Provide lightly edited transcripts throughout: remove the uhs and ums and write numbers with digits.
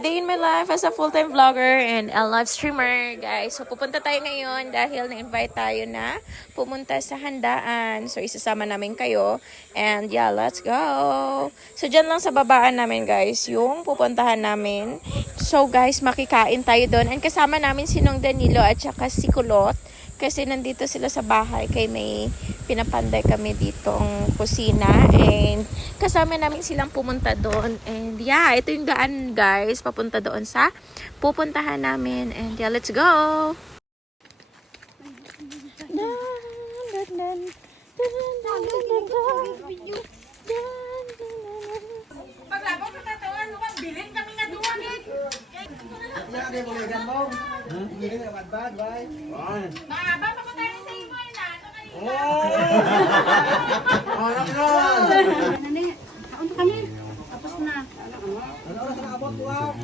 day in my life as a full-time vlogger and a live streamer, guys. So, pupunta tayo ngayon dahil na-invite tayo na pumunta sa handaan. So, isasama namin kayo. And yeah, let's go! So, dyan lang sa babaan namin, guys, yung pupuntahan namin. So, guys, makikain tayo doon. And kasama namin si Nong Danilo at saka si Kulot. Kasi nandito sila sa bahay kay may pinapanday kami ditong kusina and kasama namin silang pumunta doon and yeah, ito yung daan guys papunta doon sa pupuntahan namin and yeah, let's go. Paglabot sa tatawan, mukhang bilin kami nga duwan eh. Mahaba pa ko tayo sa imo na. Nani, kaon to kami. Tapos na. Ano oras na abot ko?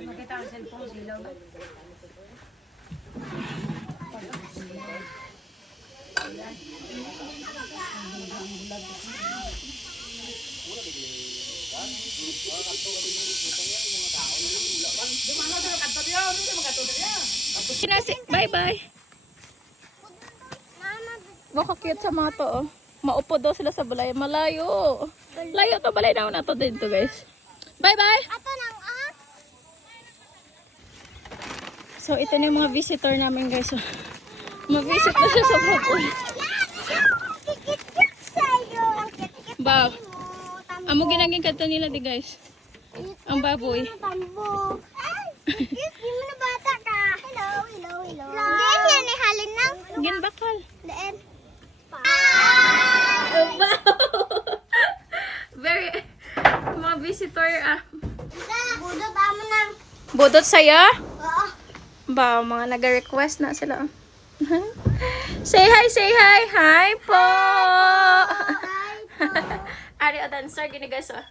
Makita ang cellphone silaw. Bye-bye. Baka cute sa mga to, oh. Maupo daw sila sa balay. Malayo. Layo to balay na to dito, guys. Bye-bye. So, ito na yung mga visitor namin, guys. So, ma-visit na siya sa baboy. Ba, amo ginaging kanto nila, di guys. Ang baboy. Excuse me, bata ka. Hello, hello, hello. Ganyan eh, halin lang. Gin bakal. Daan. Very, mga visitor, Budot, amo nang. budot saya. Oo. Ba, mga nag-request na sila. Say hi, say hi. Hi po. Ari, o dancer, gini guys, oh.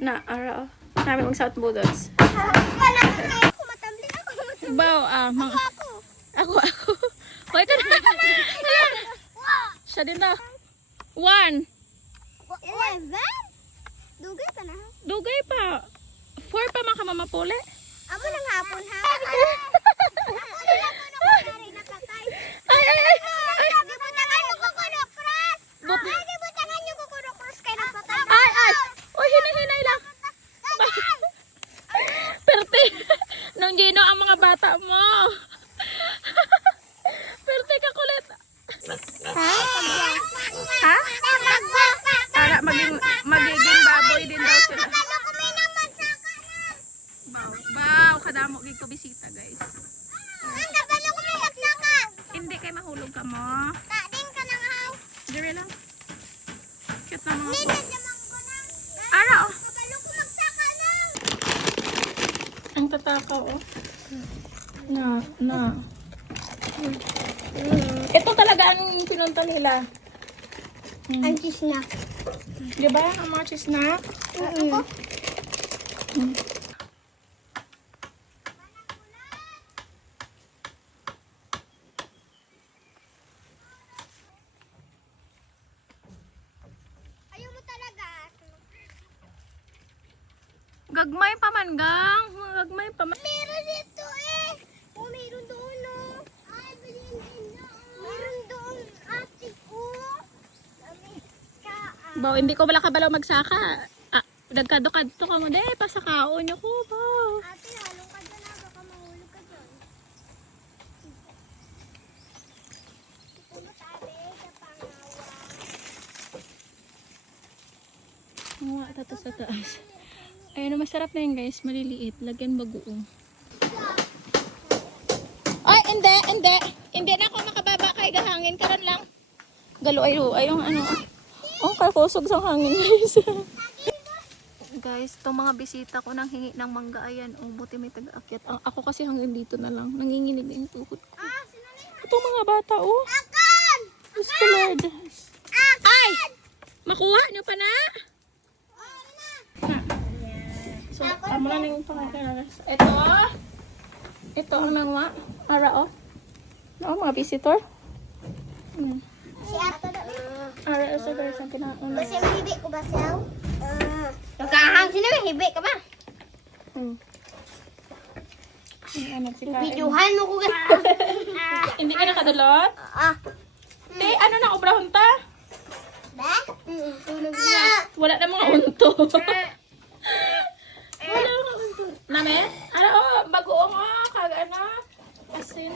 Na, ara, oh. Namin mag-south budots. Ako, matambling ako. Baw, mga... Ako. Wait, na. Siya din daw. 1. 11? Dugay pa na. Dugay pa. 4 pa mga kamamapuli. Amo nang hapon ha. Ako nila ko nung kunwari nakatay. Ay. Gibutangan nyo ko kuno cross. Ay, gibutangan nyo ko kuno cross kay nagpatay. Ay. Uy, hinay lang. Perte. Nung Gino ang mga bata mo. Perte ka kulit. Ha? Para magiging baboy din daw sila. Baw, kadamo gid ko bisita, guys. Hindi kay mahulog ka mo. Dire lang. Cute na mga. Ara, oh. Ang tatakaw, oh. Na. Ito talaga ang pinunta nila. Ang snack. Di ba? Ang mga chisnak. Ayaw mo talaga. Gagmay pa man, gang. Gagmay pa man. Meron dito eh. Oh, meron doon oh. Ay, bilhin na. Meron doon ate ko. Dami ka. Baw, hindi ko wala kabalaw magsaka. Nagkadukadto ka mo, de. Pasakaon niyo ko, baw. Ate, halong ka dyan ah. Baka mahulog ka dyan. Pupunot ate sa pangawa. Mga tato sa taas. Ayun, masarap na yun, guys. Maliliit. Lagyan bagoong. Ay, hindi. Hindi na ako makababa kay gahangin. Karon lang. Galoy yung ano. Oh, kakusog sa hangin, guys. Guys, itong mga bisita ko nang hingi ng mangga. Ayan, oh, buti may taga-akyat. Ako kasi hanggang dito na lang. Nanginginig na yung tuhod ko. Itong mga bata, oh. Akan! Gusto, Lord. Ay! Makuha nyo pa na? So, amo na yung pangalan. Ito ang nangwa. Ara, oh. No, mga visitor. Si Ate na. Ara sa guys ang kinauna. Basta may hibi ko ba siyaw? Nakahang sino may hibi ka ba? Ano si Kain? Videohan mo ko ka. Hindi ka nakadulot? Ah. Te, ano na obrahon ta? Ba? Tulog na. Wala na mga unto. Wala na mga unto. Name? Ano, bagoong kag ano? Asin.